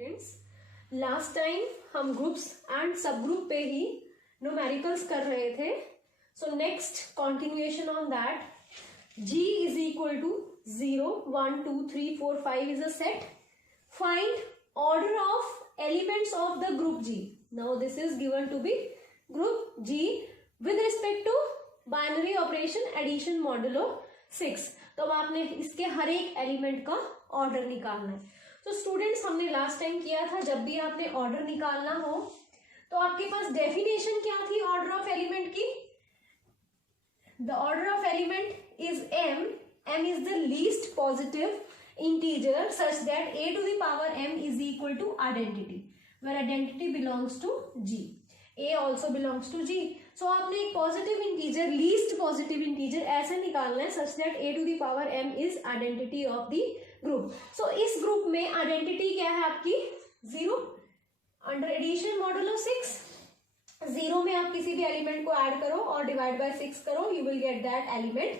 Students, last time हम groups and सब group पे ही न्यूमेरिकल्स कर रहे थे. So next continuation on that. G is equal to 0, 1, 2, 3, 4, 5 is a set. Find order of elements of the group G. Now this is given to be group G with respect to binary operation addition modulo 6. तो अब आपने इसके हर एक element का order निकालना है. तो students, हमने लास्ट टाइम किया था, जब भी आपने ऑर्डर निकालना हो तो आपके पास डेफिनेशन क्या थी ऑर्डर ऑफ एलिमेंट की. The order of element is m. M is the least positive integer such that a to the power m is equal to identity, where identity belongs to G. A also belongs to G. So आपने एक positive integer, least positive integer ऐसे निकालना है such that a to the power m is identity of the group. So इस group में identity क्या है आपकी? 0. Under addition modulo 6. 0 में आप किसी भी एलिमेंट को ऐड करो और डिवाइड बाय 6 करो, you will get that element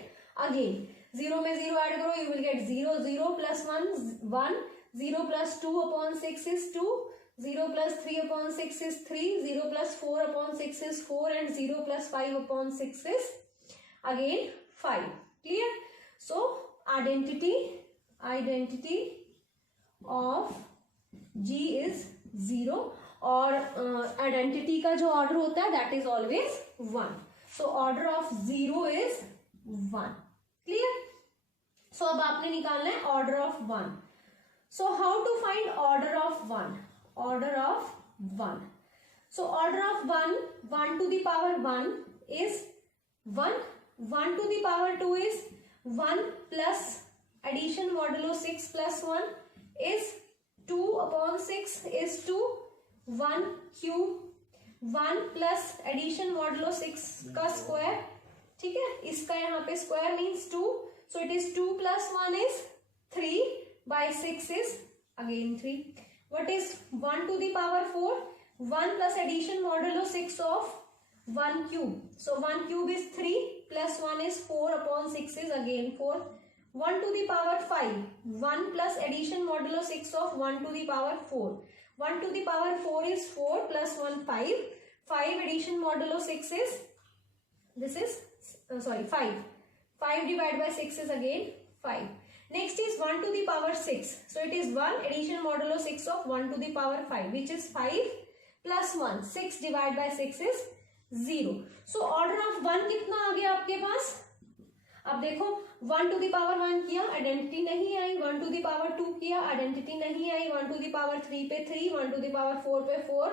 again. 0 में 0 ऐड करो, you will get 0. 0 plus 1 1. 0 plus 2 upon 6 is 2. 0 plus 3 upon 6 is 3. 0 plus 4 upon 6 is 4 and 0 plus 5 upon 6 is again 5. Clear? So identity of G is 0 और identity का जो order होता है that is always 1. So order of 0 is 1. Clear? So अब आपने निकालना है order of 1. So how to find order of 1? Order of 1. So order of 1, 1 to the power 1 is 1. 1 to the power 2 is 1 plus addition modulo 6 plus 1 is 2 upon 6 is 2. 1 cube 1 plus addition modulo 6 का square. ठीक है, इसका यहाँ पे square means 2. So it is 2 plus 1 is 3 by 6 is again 3. What is 1 to the power 4? 1 plus addition modulo 6 of 1 cube. So 1 cube is 3 plus 1 is 4 upon 6 is again 4. 1 to the power 5. 1 plus addition modulo 6 of 1 to the power 4. 1 to the power 4 is 4 plus 1 5. 5 addition modulo 6 is, this is 5. 5 divided by 6 is again 5. Next is 1 to the power 6. So it is 1 addition modulo 6 of 1 to the power 5, which is 5 plus 1. 6 divided by 6 is 0. So order of 1 कितना आ गया आपके पास? अब देखो, 1 to the power 1 किया, identity नहीं आई. 1 to the power 2 किया, identity नहीं आई. 1 टू द पावर 3 पे 3. 1 टू द पावर 4 पे 4.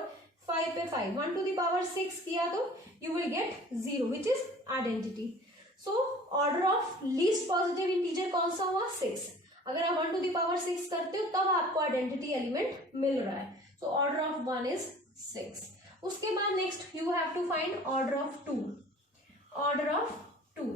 5 पे 5. 1 टू द पावर 6 किया तो you will get 0 which is identity. So order of least positive integer कौन सा हुआ? 6. अगर आप 1 टू द पावर 6 करते हो तब आपको आइडेंटिटी एलिमेंट मिल रहा है. So order of 1 is 6. उसके बाद next you have to find order of 2. Order of 2.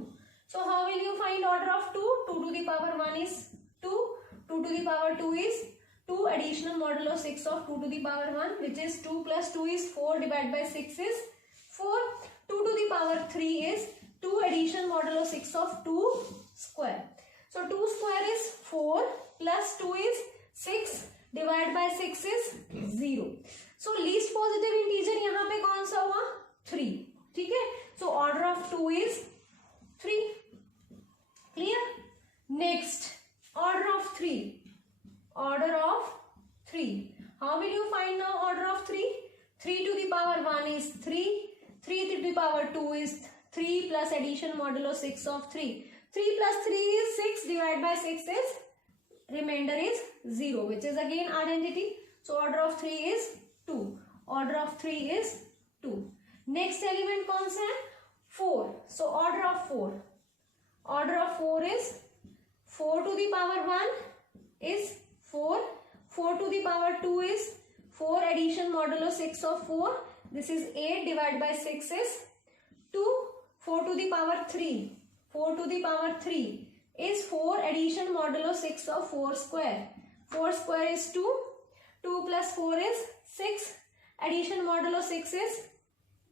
So how will you find order of 2? 2 to the power 1 is 2. 2 to the power 2 is 2 additional modulo 6 of 2 to the power 1, which is 2 plus 2 is 4 divided by 6 is 4. 2 to the power 3 is 2 addition modulo 6 of 2 square. So 2 square is 4 plus 2 is 6 divided by 6 is 0. So least positive integer यहाँ पे कौन सा हुआ? 3. ठीक है, so order of 2 is 3. Clear? Next, order of 3. Order of 3. How will you find now order of 3? 3 to the power 1 is 3. 3 to the power 2 is 3 plus addition modulo 6 of 3. 3 plus 3 is 6 divided by 6 is remainder is 0, which is again identity. So order of 3 is 2. Order of 3 is 2. Next element कौन सा है? 4. So order of 4. Order of 4 is 4 to the power 1 is 4. 4 to the power 2 is 4 addition modulo 6 of 4. This is 8 divided by 6 is 2. 4 to the power 3. 4 to the power 3 is 4 addition modulo 6 of 4 square. 4 square is 2. 2 plus 4 is 6. Addition modulo 6 is,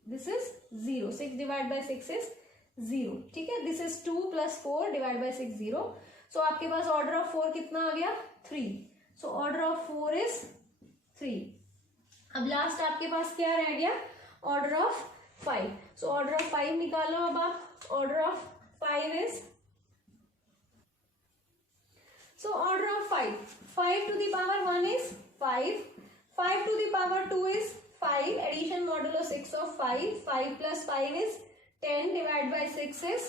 this is 0. 6 divided by 6 is 0. ठीक है, this is 2 plus 4 divide by 6 0. सो आपके पास order of 4 कितना आ गया? 3. सो order of 4 is 3। अब last आपके पास क्या रह गया, order of 5। So order of 5 निकालो अब आप। Order of 5 is, so order of 5, 5 to the power 1 is 5, 5 to the power 2 is 5, addition modulo 6 of 5, 5 plus 5 is 10, divided by 6 is,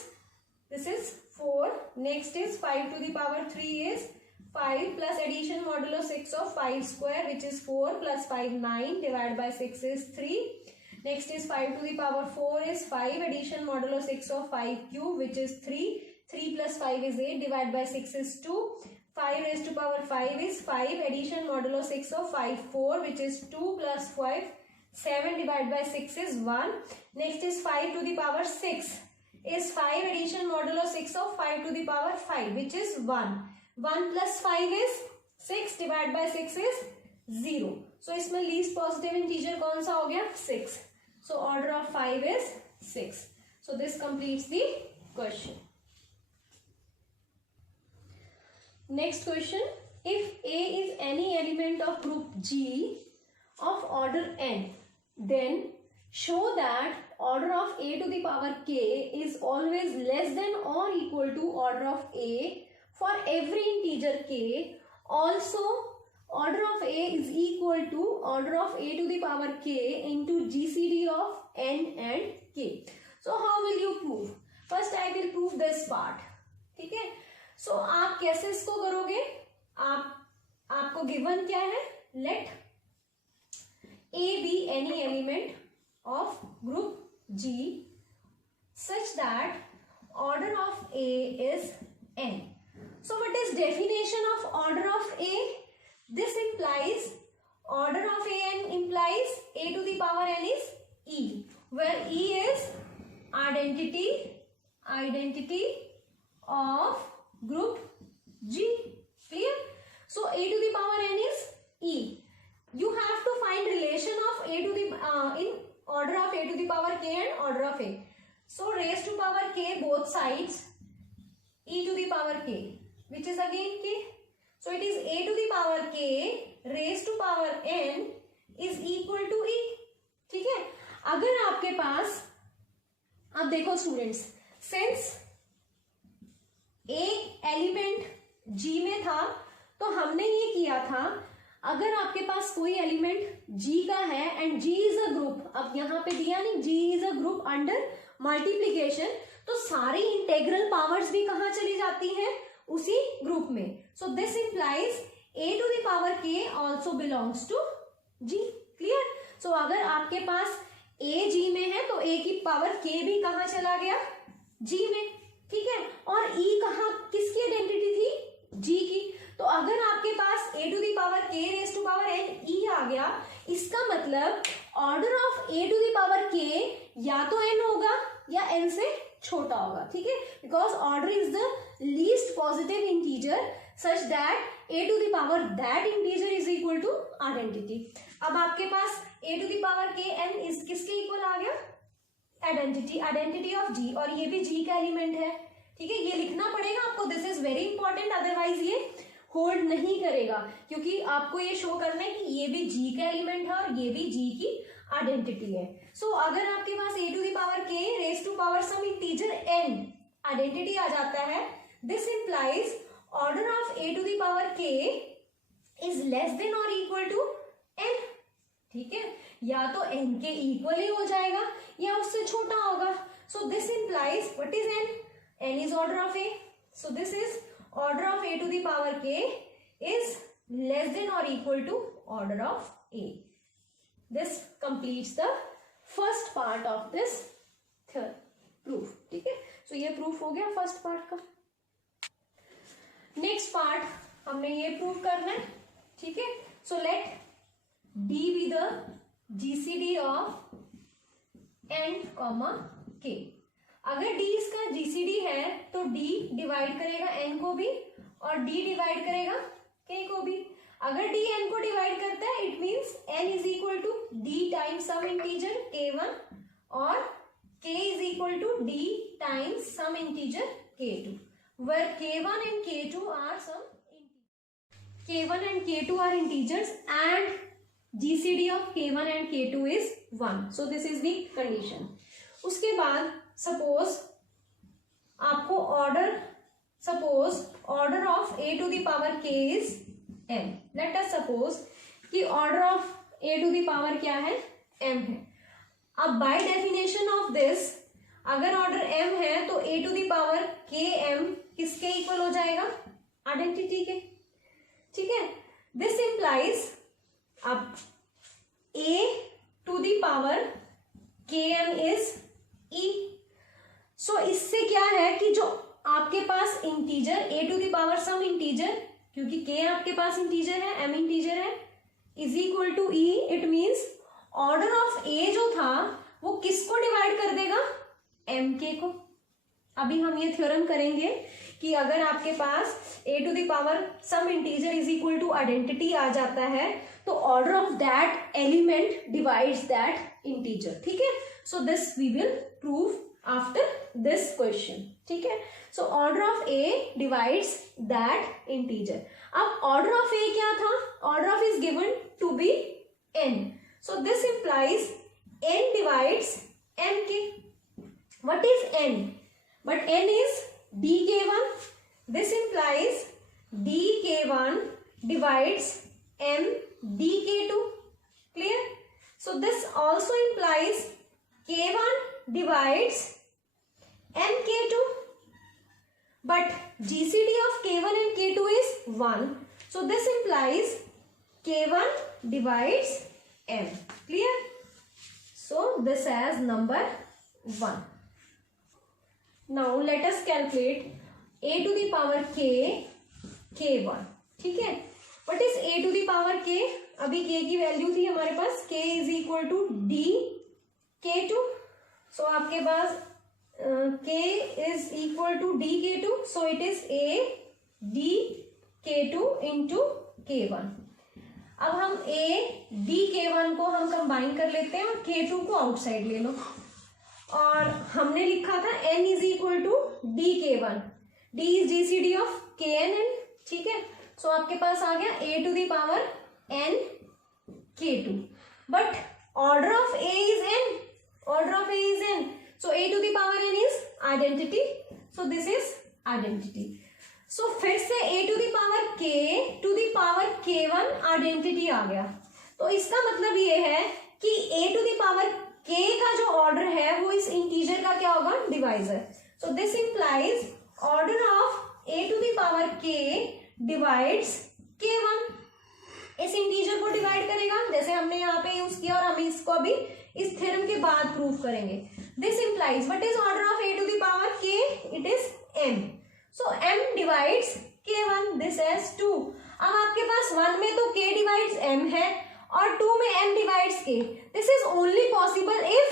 this is 4. Next is 5 to the power 3 is 5 plus addition modulo 6 of 5 square, which is 4, plus 5 9, divided by 6 is 3. Next is 5 to the power 4 is 5, addition modulo 6 of 5 cube, which is 3, 3 plus 5 is 8, divided by 6 is 2. 5 raised to power 5 is 5, addition modulo 6 of 5 4, which is 2 plus 5 7, divided by 6 is 1. Next is 5 to the power 6 is 5, addition modulo 6 of 5 to the power 5, which is 1. 1 plus 5 is 6, divided by 6 is 0. So इसमें least positive integer कौन सा हो गया, 6. So order of 5 is 6. So this completes the question. Next question, if A is any element of group G of order n, then show that order of A to the power k is always less than or equal to order of A for every integer k. Also, order of A is equal to order of A to the power k into GCD of n and k. So how will you prove? First I will prove this part. ठीक है, सो आप कैसे इसको करोगे, आपको given क्या है, let A be any element of group G such that order of A is N. So what is definition of order of A? This implies order of A N implies A to the power N is E, where E is identity of group G. Clear? So A to the power n is E. You have to find relation of A to the in order of A to the power k and order of A. So raised to power k both sides, E to the power k, which is again k. So it is A to the power k raised to power n is equal to E. ठीक है, अगर आपके पास, अब देखो students, since एक element G में था तो हमने ये किया था, अगर आपके पास कोई एलिमेंट G का है and G is a group, अब यहाँ पे दिया नहीं, G is a group under multiplication, तो सारी इंटेग्रल पावर्स भी कहाँ चली जाती हैं, उसी ग्रुप में. So this implies A to the power k also belongs to G. Clear? So अगर आपके पास A G में है तो A की पावर k भी कहाँ चला गया, G में. ठीक है, और E कहाँ, किसकी आइडेंटिटी थी, G की. तो अगर आपके पास A to the power k raised to power n E आ गया, इसका मतलब order of A to the power k या तो n होगा या n से छोटा होगा. ठीक है, because order is the least positive integer such that A to the power that integer is equal to identity. अब आपके पास A to the power k n इस किसके इक्वल आ गया, आइडेंटिटी ऑफ G, और ये भी G का एलिमेंट है. ठीक है, ये लिखना पड़ेगा आपको, this is very important, otherwise ये होल्ड नहीं करेगा, क्योंकि आपको ये शो करना है कि ये भी G का एलिमेंट है और ये भी G की आइडेंटिटी है. सो अगर आपके पास A to the power k raised to power some integer n identity आ जाता है, this implies order of A to the power k is less than और इक्वल टू n. ठीक है, या तो n के इक्वल ही हो जाएगा या उससे छोटा होगा. सो this implies what is n? n is order of A. So this is order of A to the power k is less than or equal to order of A. This completes the first part of this proof. ठीक है, so ये proof हो गया first part का. Next part हमने ये proof करना है. ठीक है, so let D be the GCD of n, k. अगर D इसका GCD है तो D डिवाइड करेगा n को भी और D डिवाइड करेगा k को भी. अगर D n को डिवाइड करता है it means n is equal to D times some integer k1 और k is equal to D times some integer k2, where k1 and k2 are some k1 and k2 are integers and GCD of K1 and K2 is 1. So this is the condition. उसके बाद suppose आपको order of a to the power k is m. Let us suppose कि order of a to the power क्या है, m है. अब by definition of this, अगर order m है तो a to the power k m किसके equal हो जाएगा, आइडेंटिटी के. ठीक है. दिस इंप्लाइज अब a to the power km is e. So इससे क्या है कि जो आपके पास integer a to the power some integer, क्योंकि k आपके पास इंटीजर है, m इंटीजर है, is equal to e. It means order of a जो था वो किसको डिवाइड कर देगा, mk को. अभी हम ये थ्योरम करेंगे कि अगर आपके पास a to the power some integer is equal to identity आ जाता है तो order of that element divides that integer. ठीक है. So this we will prove after this question. ठीक है. So order of a divides that integer. अब order of a क्या था, order of is given to be n. So this implies n divides mk. What is n? But n is dk1. This implies dk1 divides m dk2. Clear? So this also implies k1 divides mk2. But GCD of k1 and k2 is 1. So this implies k1 divides m. Clear? So this as number 1. Now let us calculate a to the power k, k1. ठीक है. What is a to the power k? अभी k की value थी हमारे पास k is equal to d k2. So आपके पास k is equal to d k2. So it is a d k2 into k1. अब हम a d k1 को हम combine कर लेते हैं और k2 को आउटसाइड ले लो. और हमने लिखा था n is equal to d k one. d is GCD of k n n. ठीक है. सो आपके पास आ गया a to the power n k2. But order of a is n. Order of a is n. So a to the power n is identity. So this is identity. So फिर से a to the power k to the power k1 identity आ गया. तो इसका मतलब ये है कि a to the power k का जो ऑर्डर है वो इस इंटीजर का क्या होगा, divisor. So this implies order of a to the power k divides k1. इस इंटीजर को डिवाइड करेगा जैसे हमने यहाँ पे यूज किया और हम इसको अभी इस थ्योरम के बाद प्रूव करेंगे. This implies what is order of a to the power k? It is m. So m divides k1. This as 2. अब आपके पास 1 में तो k डिवाइड्स m है और 2 में m divides k. This is only possible if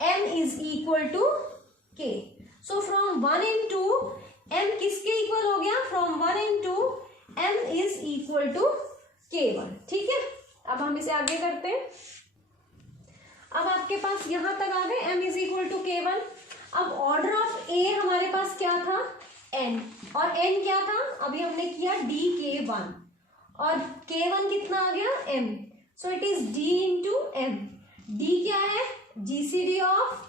m is equal to k. So from 1 and 2 m किसके equal हो गया, from 1 and 2 m is equal to k1. ठीक है. अब हम इसे आगे करते हैं. अब आपके पास यहां तक आ गए m is equal to k1. अब ऑर्डर ऑफ a हमारे पास क्या था, n. और n क्या था, अभी हमने किया dk1 और k1 कितना आ गया, m. So it is d into m. d क्या है, GCD of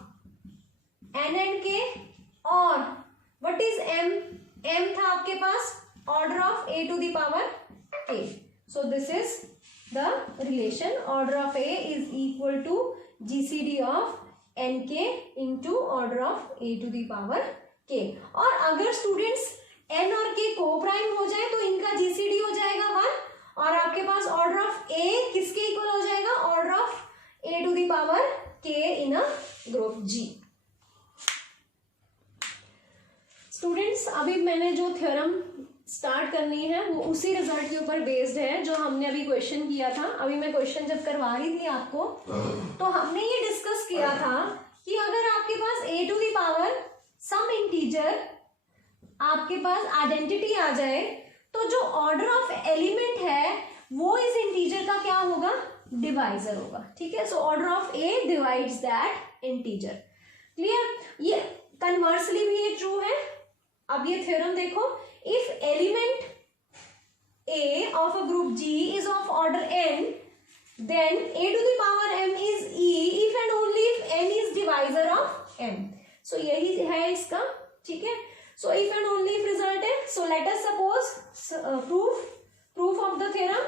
n and k. और व्हाट इज m? m था आपके पास order of a to the power k. So this is the relation. Order of a is equal to GCD of nk into order of a to the power k. और अगर students n और k को prime हो जाए तो इनका GCD हो जाएगा 1 और आपके पास ऑर्डर ऑफ a किसके इक्वल हो जाएगा, order of a to the power k in a group G. Students अभी मैंने जो थ्योरम स्टार्ट करनी है वो उसी रिजल्ट के ऊपर बेस्ड है जो हमने अभी क्वेश्चन किया था. अभी मैं क्वेश्चन जब करवा रही थी आपको तो हमने ये डिस्कस किया था कि अगर आपके पास a to the power some integer आपके पास आइडेंटिटी आ जाए तो जो ऑर्डर ऑफ एलिमेंट है वो इस इंटीजर का क्या होगा, डिवाइजर होगा. ठीक है. So order of a divides that integer. Clear. ये कन्वर्सली भी ये ट्रू है. अब ये थ्योरम देखो, if element a of a group G is of order n, then a to the power m is e if and only if n is divisor of m. So यही है इसका, ठीक है. So if and only if result है. So let us suppose proof of the theorem.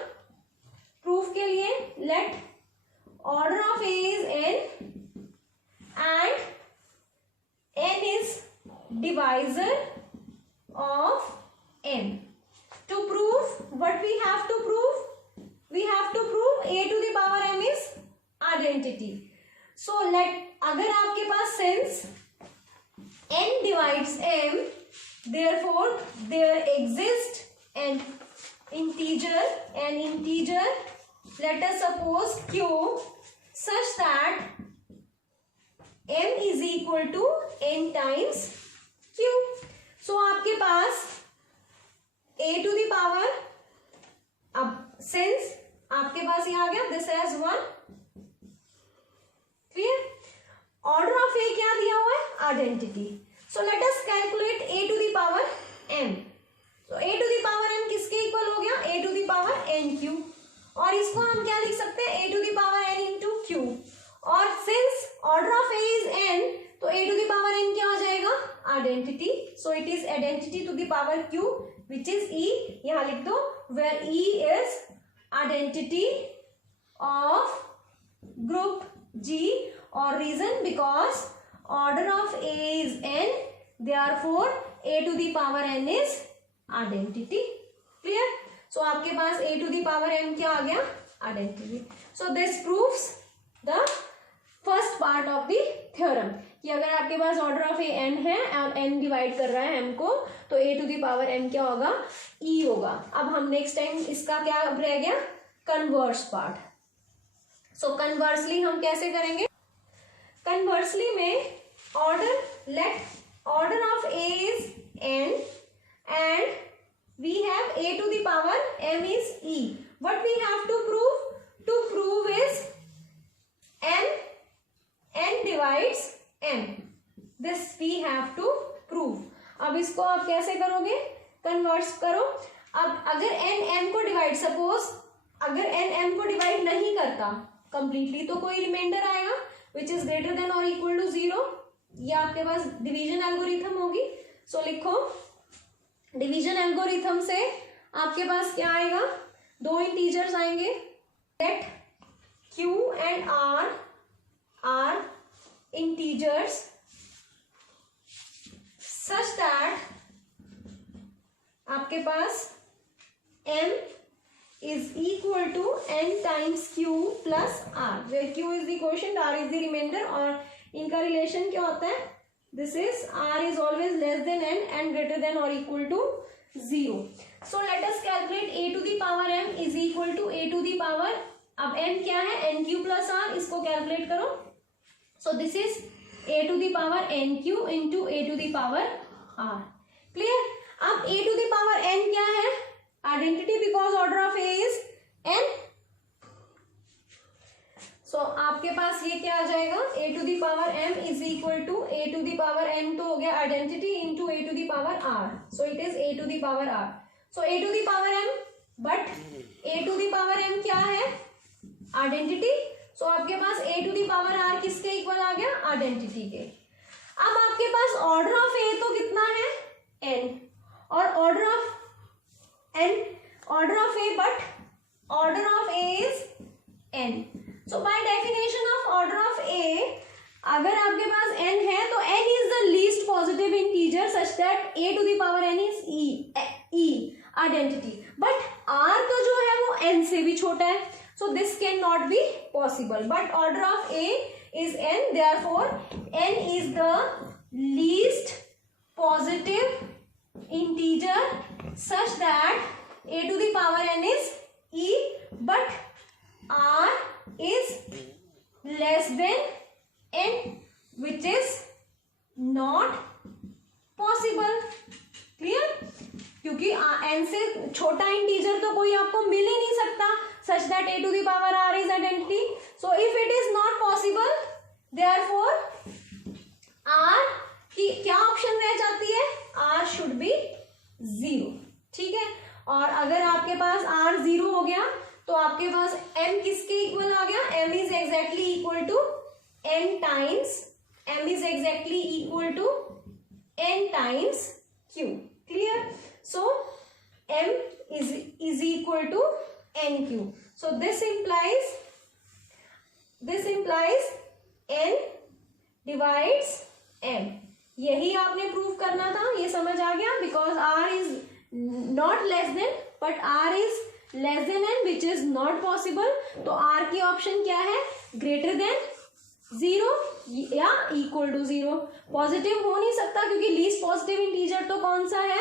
Proof के लिए let order of a is n and n is divisor of m. To prove, what we have to prove? We have to prove a to the power m is identity. So अगर आपके पास since n divides m, therefore there exists an integer, let us suppose q, such that m is equal to n times q. So आपके पास a to the power, अब since आपके पास ये आ गया, this has 1, clear. Order of a क्या दिया हुआ है? Identity. So let us calculate a to the power m. So a to the power m किसके इक्वल हो गया? a to the power n q. और इसको हम क्या लिख सकते हैं? a to the power n into q. और since order of a is n, तो a to the power n क्या हो जाएगा? Identity. So it is identity to the power q, which is e. यहाँ लिख दो, where e is identity of group G, or reason because order of a is n, therefore a to the power n is identity. Clear? So आपके पास a to the power m क्या आ गया? Identity. So this proves the first part of the theorem कि अगर आपके पास order of a n है और n divide कर रहा है m को, तो a to the power m क्या होगा? e होगा. अब हम नेक्स्ट टाइम इसका क्या रह गया? Converse part. सो कन्वर्सली हम कैसे करेंगे? कन्वर्सली में let order of a is n and we have a to the power m is e. What we have to prove? To prove is n divides m. This we have to prove. अब इसको आप कैसे करोगे? Converse करो. अब अगर n m को divide, suppose अगर n m को डिवाइड नहीं करता कंप्लीटली, तो कोई रिमाइंडर आएगा विच इज ग्रेटर देन और इक्वल टू 0. ये आपके पास डिवीजन एल्गोरिथम होगी. सो लिखो, डिवीजन एल्गोरिथम से आपके पास क्या आएगा? दो इंटीजर्स आएंगे. Let q and r are integers such that आपके पास m is equal to n times q plus r, where q is the quotient, r is the remainder. और इनका रिलेशन क्या होता है? This is r is always less than n and greater than or equal to 0. So let us calculate a to the power m is equal to a to the power, अब m क्या है? n q plus r. इसको calculate करो. So this is a to the power nq into a to the power r. Clear? अब a to the power n क्या है? Identity because order of a is n. So आपके पास ये क्या आ जाएगा? a to the power m is equal to a to the power n तो हो गया identity into a to the power r. So it is a to the power r. So a to the power m, but a to the power m क्या है? Identity. So आपके पास a to the power r किसके equal आ गया? Identity के. अब आपके पास ऑर्डर ऑफ a तो कितना है? n. और order of a, but order of a is n. So by definition of order of a, अगर आपके पास n है तो n is the least positive integer such that a to the power n is e identity. But r तो जो है वो n से भी छोटा है. So this cannot be possible. But order of a is n. Therefore, n is the least positive integer such that a to the power n is e, but r is less than n, which is not possible. Clear? क्योंकि n से छोटा integer तो कोई आपको मिल ही नहीं सकता such that a to the power r is identity. So if it is not possible, therefore r की क्या ऑप्शन रह जाती है? r should be 0. ठीक है. और अगर आपके पास r 0 हो गया तो आपके पास m किसके इक्वल आ गया, m is exactly equal to n times, m is exactly equal to n times q. Clear? So m is equal to nq. So this implies n divides m. यही आपने prove करना था, ये समझ आ गया. Because r is not less than but r is less than n which is not possible. तो r की option क्या है, ग्रेटर देन 0 या इक्वल टू 0. पॉजिटिव हो नहीं सकता क्योंकि लीस्ट पॉजिटिव इंटीजर तो कौन सा है,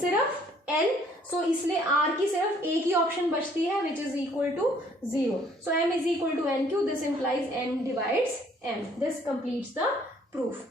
सिर्फ n. सो इसलिए r की सिर्फ एक ही ऑप्शन बचती है which is equal to 0. So m is equal to nq. This implies n divides m. This completes the proof.